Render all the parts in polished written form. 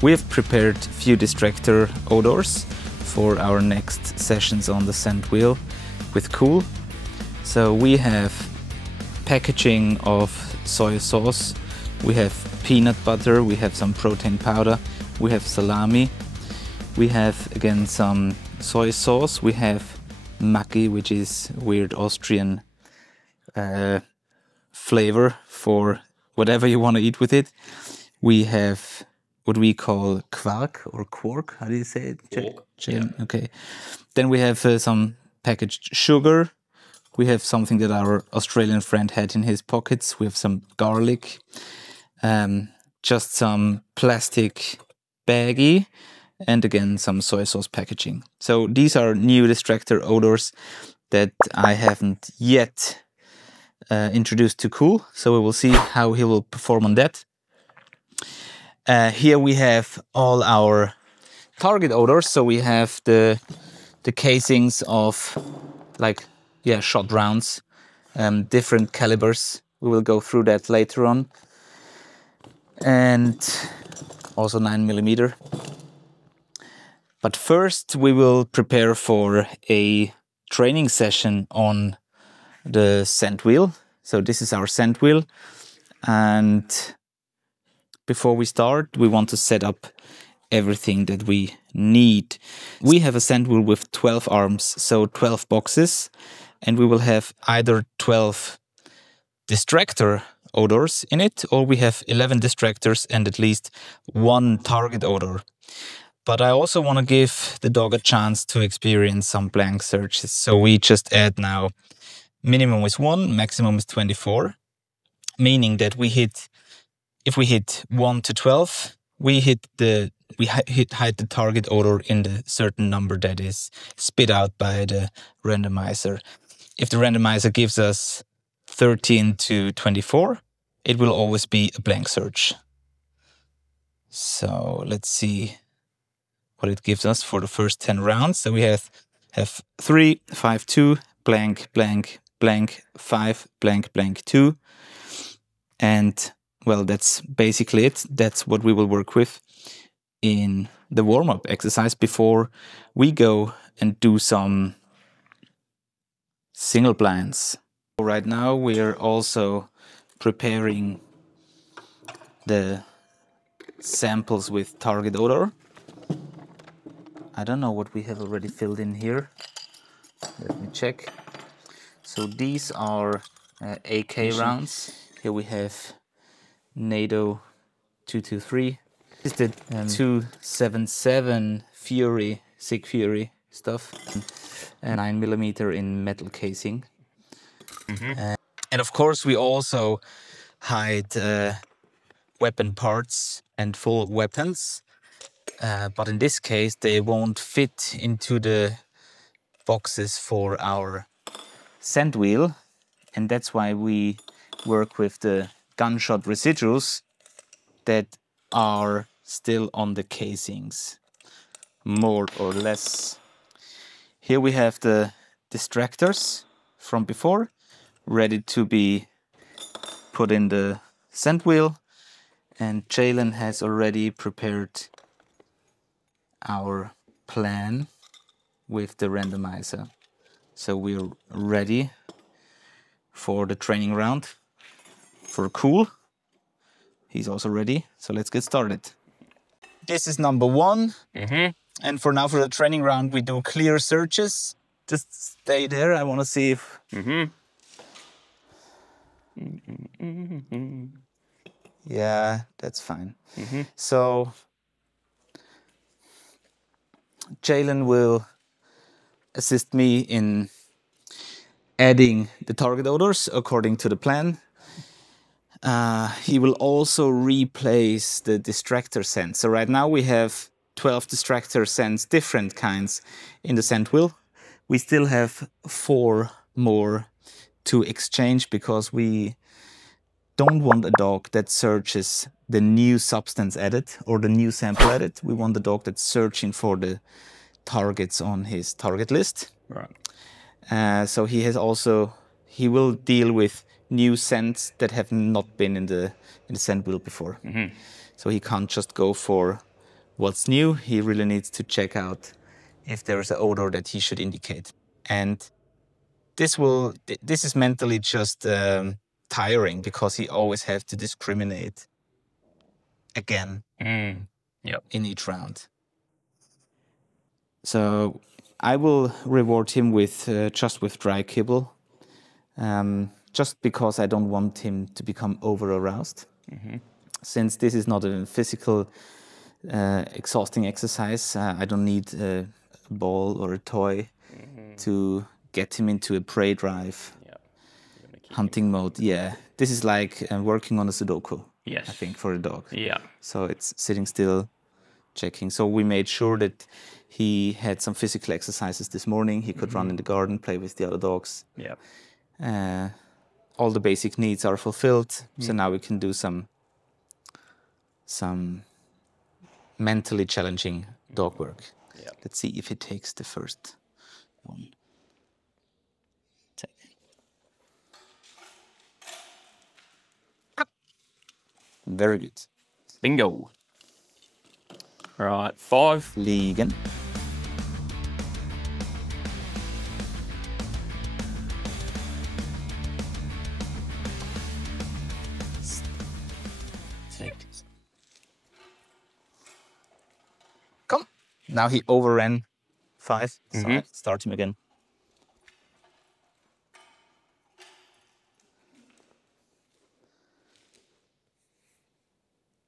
We have prepared a few distractor odors for our next sessions on the scent wheel with Kool. So we have packaging of soy sauce, we have peanut butter, we have some protein powder, we have salami, we have again some soy sauce, we have Maggi, which is weird Austrian flavor for whatever you want to eat with it. We have what we call quark or quark. How do you say it? Quark. Yeah. Okay. Then we have some packaged sugar. We have something that our Australian friend had in his pockets. We have some garlic, just some plastic baggie, and again some soy sauce packaging. So these are new distractor odors that I haven't yet introduced to Kool. So we will see how he will perform on that. Here we have all our target odors. So we have the casings of shot rounds, different calibers. We will go through that later on. And also 9mm. But first we will prepare for a training session on the scent wheel. So this is our scent wheel. And before we start, we want to set up everything that we need. We have a scent wheel with 12 arms, so 12 boxes, and we will have either 12 distractor odors in it, or we have 11 distractors and at least one target odor. But I also want to give the dog a chance to experience some blank searches. So we just add now, minimum is 1, maximum is 24, meaning that if we hit 1 to 12, we hide the target odor in the certain number that is spit out by the randomizer. If the randomizer gives us 13 to 24, it will always be a blank search. So let's see what it gives us for the first 10 rounds. So we have 3, 5, 2, blank, blank, blank, 5, blank, blank, 2. And well, that's basically it. That's what we will work with in the warm-up exercise before we go and do some single blinds. Right now we are also preparing the samples with target odor. I don't know what we have already filled in here. Let me check. So these are AK rounds. Here we have NATO 223. This is the 277 Fury, Sig Fury stuff, and 9mm in metal casing. And of course we also hide weapon parts and full weapons, but in this case they won't fit into the boxes for our scent wheel, and that's why we work with the gunshot residues that are still on the casings, more or less. Here we have the distractors from before, ready to be put in the scent wheel, and Jalen has already prepared our plan with the randomizer. So we're ready for the training round. For Kool, he's also ready, so let's get started. This is number 1, and for now, for the training round, we do clear searches. Just stay there. I want to see if. Yeah, that's fine. So Jalen will assist me in adding the target odors according to the plan. He will also replace the distractor scents. So right now we have 12 distractor scents, different kinds, in the scent wheel. We still have 4 more to exchange because we don't want a dog that searches the new substance added or the new sample added. We want the dog that's searching for the targets on his target list. Right. So he will deal with new scents that have not been in the scent wheel before. So he can't just go for what's new. He really needs to check out if there's an odor that he should indicate. And this is mentally just tiring because he always has to discriminate again in each round. So I will reward him with just with dry kibble, just because I don't want him to become over-aroused. Since this is not a physical exhausting exercise, I don't need a ball or a toy to get him into a prey drive, hunting mode. Yeah, this is like working on a Sudoku, I think, for a dog. Yeah. So it's sitting still, checking. So we made sure that he had some physical exercises this morning. He could run in the garden, play with the other dogs. Yeah. All the basic needs are fulfilled. So now we can do some mentally challenging dog work. Yeah. Let's see if he takes the first one. Take. Very good. Bingo. Right, 5. Liegen. Come. Now he overran 5. So start him again.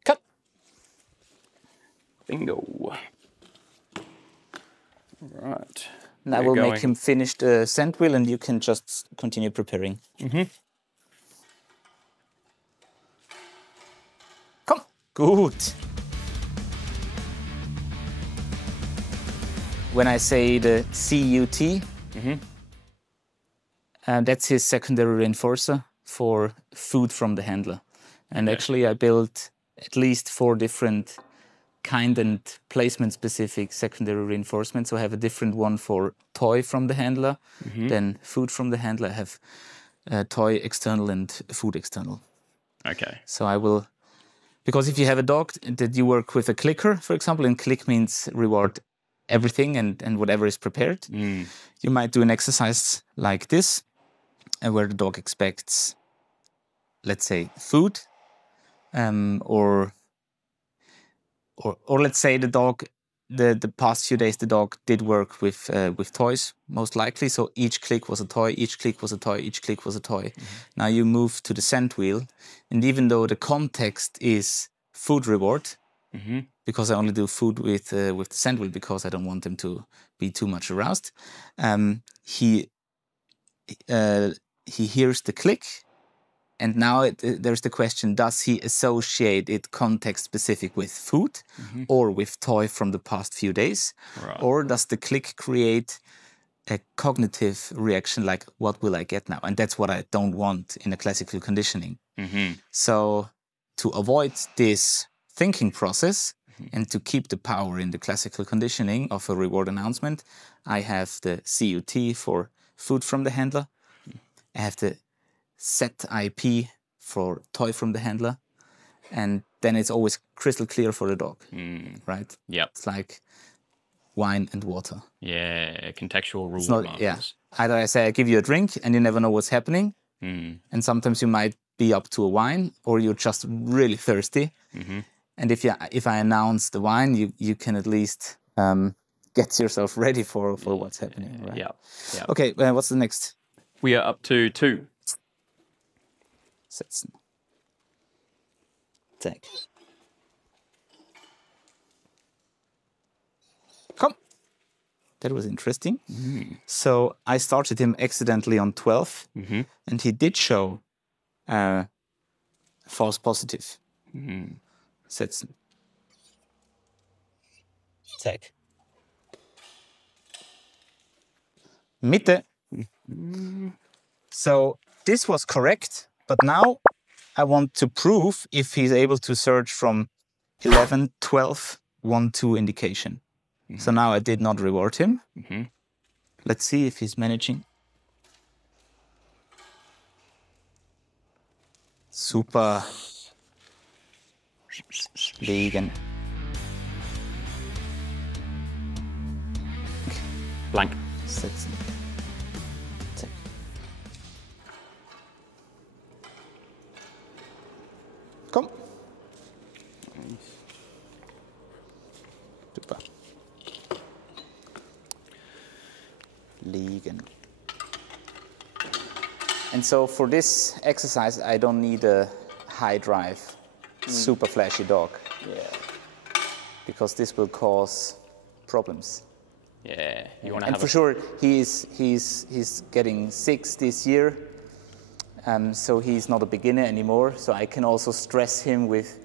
Cut. Bingo. Right. Now we'll make him finish the scent wheel and you can just continue preparing. Come. Good. When I say the CUT, that's his secondary reinforcer for food from the handler. And actually I built at least 4 different kind and placement specific secondary reinforcements. So I have a different one for toy from the handler, then food from the handler. I have toy external and food external. Okay. So I will, because if you have a dog that you work with a clicker, for example, and click means reward everything and whatever is prepared, you might do an exercise like this, where the dog expects, let's say, food, or let's say the dog, the past few days the dog did work with toys, most likely. So each click was a toy, each click was a toy, each click was a toy. Now you move to the scent wheel, and even though the context is food reward, because I only do food with the scent wheel because I don't want them to be too much aroused, he hears the click. And now there's the question, does he associate it context specific with food or with toy from the past few days? Right. Or does the click create a cognitive reaction like, what will I get now? And that's what I don't want in a classical conditioning. So to avoid this thinking process and to keep the power in the classical conditioning of a reward announcement, I have the CUT for food from the handler. I have the set IP for toy from the handler, and then it's always crystal clear for the dog, right? Yep. It's like wine and water. Yeah, contextual rules. Either I say I give you a drink and you never know what's happening, and sometimes you might be up to a wine or you're just really thirsty, and if I announce the wine, you can at least get yourself ready for what's happening, right? Yeah. Okay, what's the next? We are up to 2. Setzen. Take. Come. That was interesting. So I started him accidentally on 12, and he did show false positive. Setzen. Take. Mitte. So this was correct. But now I want to prove if he's able to search from 11, 12, 1, 2 indication. So now I did not reward him. Let's see if he's managing. Super. Liegen. Blank. Setzen. Zack. Komm. Super. Liegen. And so for this exercise, I don't need a high drive, super flashy dog. Yeah. Because this will cause problems. Yeah. You want to And have for sure, he's getting 6 this year, so he's not a beginner anymore. So I can also stress him with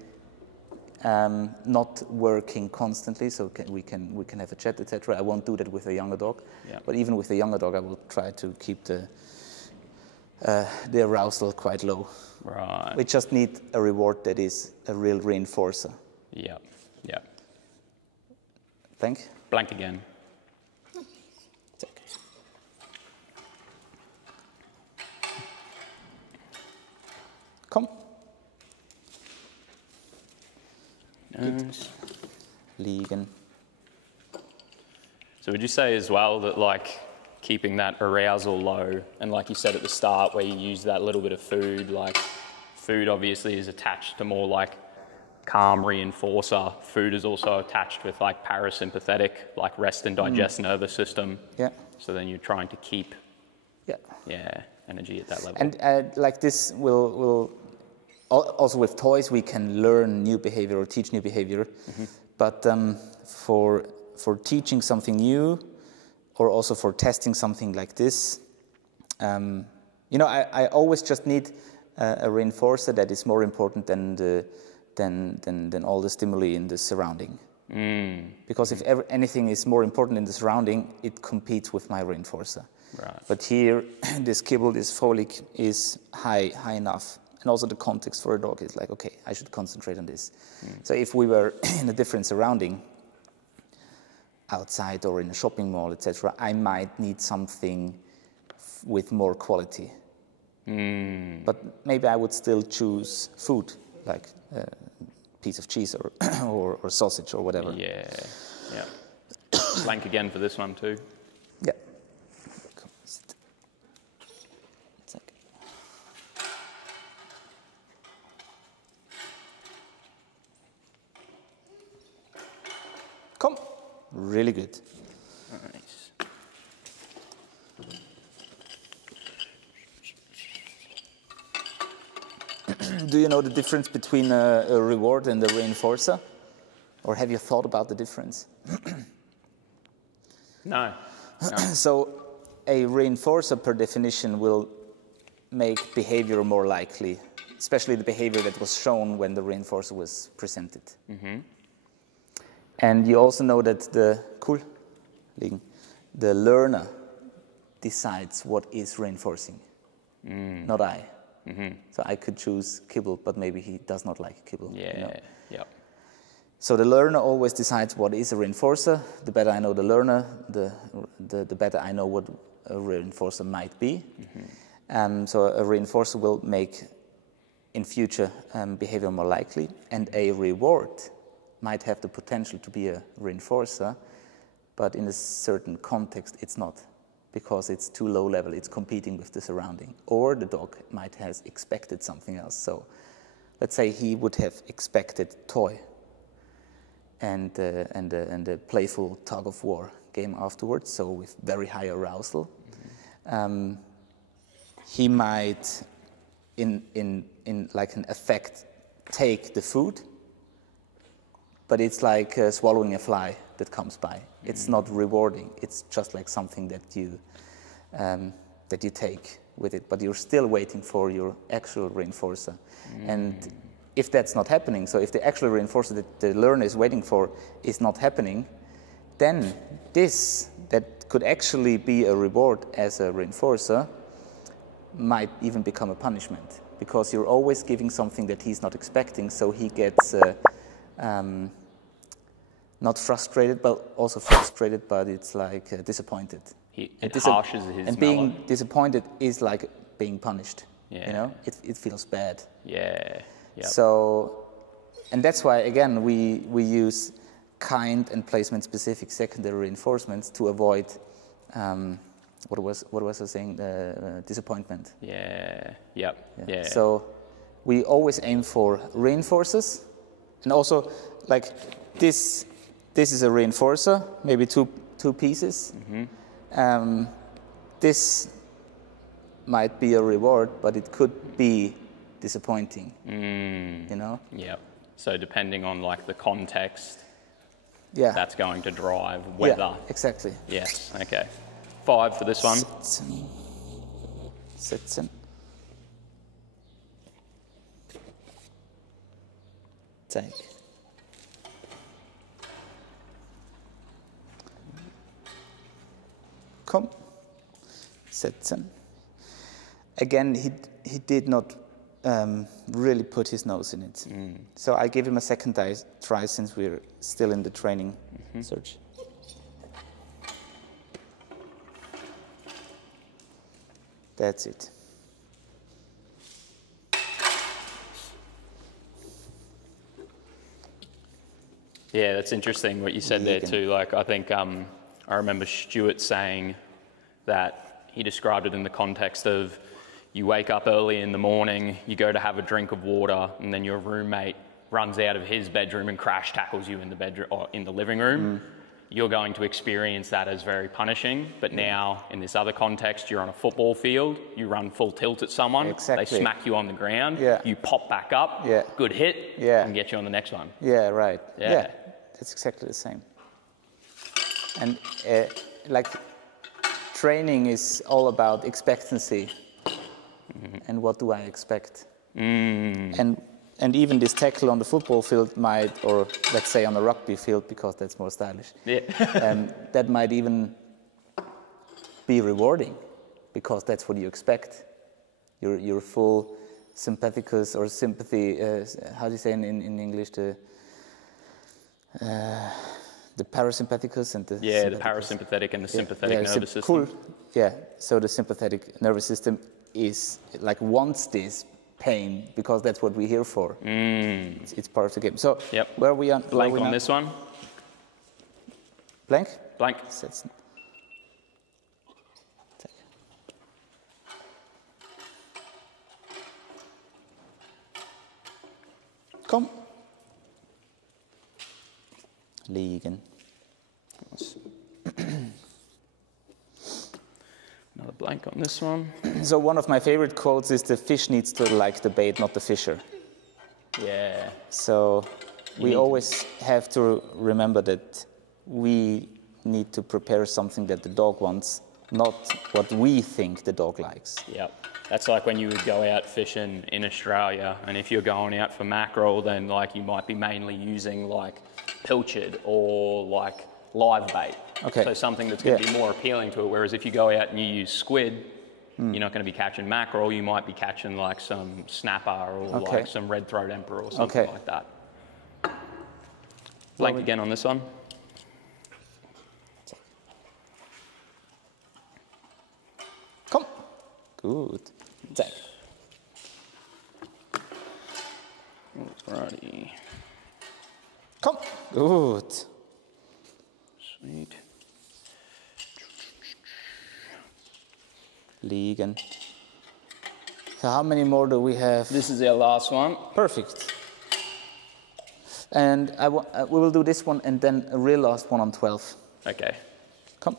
not working constantly. So we can have a chat, etc. I won't do that with a younger dog. Yeah. But even with a younger dog, I will try to keep the arousal quite low. Right. We just need a reward that is a real reinforcer. Yeah. Yeah. Blank. Blank again. Check. Komm. Nice. Liegen. So would you say as well that like keeping that arousal low, and like you said at the start where you use that little bit of food, like food obviously is attached to more like calm reinforcer. Food is also attached with like parasympathetic, like rest and digest nervous system. Yeah. So then you're trying to keep, Yeah. energy at that level. And like this will also with toys we can learn new behavior or teach new behavior. Mm-hmm. But for teaching something new, or also for testing something like this, I always just need a reinforcer that is more important than all the stimuli in the surrounding. Because if anything is more important in the surrounding, it competes with my reinforcer. Right. But here, this kibble, this folic is high enough. And also the context for a dog is like, okay, I should concentrate on this. So if we were in a different surrounding, outside or in a shopping mall, etc., I might need something with more quality. But maybe I would still choose food, like a piece of cheese or sausage or whatever. Yeah. Blank again for this one too. Yeah. Come. Really good. Nice. Do you know the difference between a reward and a reinforcer? Or have you thought about the difference? No. So a reinforcer per definition will make behavior more likely, especially the behavior that was shown when the reinforcer was presented. Mm-hmm. And you also know that the learner decides what is reinforcing, not I. Mm-hmm. So I could choose kibble, but maybe he does not like kibble. Yeah. So the learner always decides what is a reinforcer. The better I know the learner, the better I know what a reinforcer might be. Mm-hmm. So a reinforcer will make, in future, behavior more likely, and a reward might have the potential to be a reinforcer, but in a certain context it's not, because it's too low level, it's competing with the surrounding. Or the dog might have expected something else. So let's say he would have expected toy and a playful tug of war game afterwards, so with very high arousal. Mm-hmm. He might, in like an effect, take the food, but it's like swallowing a fly that comes by. It's not rewarding. It's just like something that you take with it, but you're still waiting for your actual reinforcer. And if that's not happening, so if the actual reinforcer that the learner is waiting for is not happening, then this that could actually be a reward as a reinforcer might even become a punishment, because you're always giving something that he's not expecting, so he gets not frustrated, but also frustrated, but it's like disappointed. It harshes his and being disappointed is like being punished. Yeah. You know, it feels bad. Yeah. Yep. So, and that's why again we use kind and placement specific secondary reinforcements to avoid what was I saying? Disappointment. Yeah. Yep. Yeah. So we always aim for reinforcers, and also like this is a reinforcer, maybe two pieces. This might be a reward, but it could be disappointing. You know? Yep. So depending on like the context, Yeah. that's going to drive whether. Yeah, exactly. Yes. Okay. 5 for this one. Sitzen. Zeig. Komm. Setzen. Again, he did not really put his nose in it. So I gave him a second try since we're still in the training search. That's it. Yeah, that's interesting what you said there too. Like, I think I remember Stuart saying that he described it in the context of you wake up early in the morning, you go to have a drink of water, and then your roommate runs out of his bedroom and crash tackles you in the bedroom or in the living room. You're going to experience that as very punishing. But now, in this other context, you're on a football field, you run full tilt at someone, they smack you on the ground, you pop back up, good hit, and get you on the next one. Yeah, right. Yeah, that's exactly the same. And like training is all about expectancy. And what do I expect? And even this tackle on the football field might, or let's say on a rugby field, because that's more stylish, that might even be rewarding, because that's what you expect. Your full sympathicus or sympathy, how do you say in English, the parasympathicus and the the parasympathetic and the sympathetic nervous system. Cool. Yeah, so the sympathetic nervous system is like wants this pain, because that's what we're here for. It's part of the game. So where are we on? Blank on this one. Blank? Blank. Kom. Liegen. Another blank on this one. So one of my favorite quotes is, the fish needs to like the bait, not the fisher. Yeah. So we always have to remember that we need to prepare something that the dog wants, not what we think the dog likes. Yep. That's like when you would go out fishing in Australia, and if you're going out for mackerel, then like you might be mainly using like pilchard or like live bait. Okay. So something that's going to be more appealing to it. Whereas if you go out and you use squid, you're not going to be catching mackerel. You might be catching like some snapper or like some red-throat emperor or something like that. Blank again on this one. Come. Good. Zack. Alrighty. Come. Good. Sweet. Liegen. So how many more do we have? This is our last one. Perfect. And we will do this one and then a real last one on 12. Okay. Come.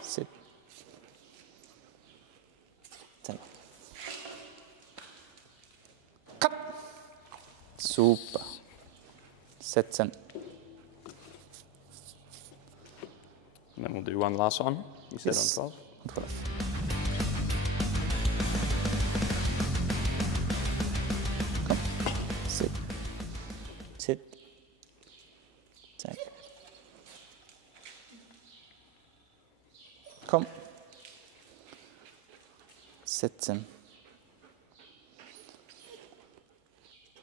Sit. Take. Cut. Super. Setzen. And then we'll do one last one. You said on 12? On 12. Come. Sit. Sit. Take. Come. Sitzen.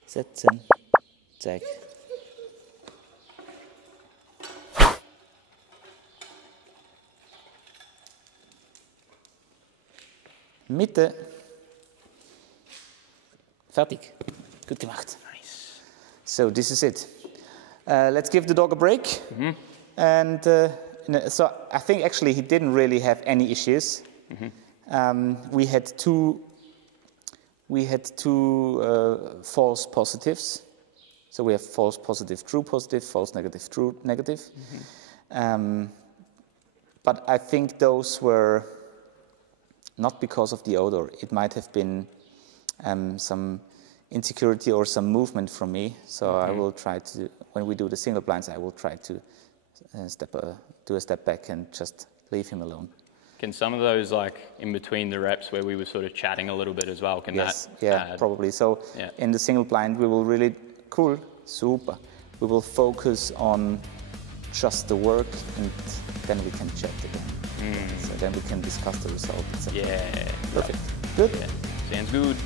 Sitzen. Take. Mitte. Fertig. Gut gemacht. Nice. So this is it. Let's give the dog a break. And So I think actually he didn't really have any issues. We had two false positives. So we have false positive, true positive, false negative, true negative. But I think those were not because of the odor. It might have been some insecurity or some movement from me. So I will try to, when we do the single blinds, I will try to do a step back and just leave him alone. Can some of those, like in between the reps where we were sort of chatting a little bit as well, can that add? Probably. So in the single blind, we will really, cool, super. We will focus on just the work, and then we can chat again. So then we can discuss the results. Yeah. Perfect. Good. Yeah. Sounds good.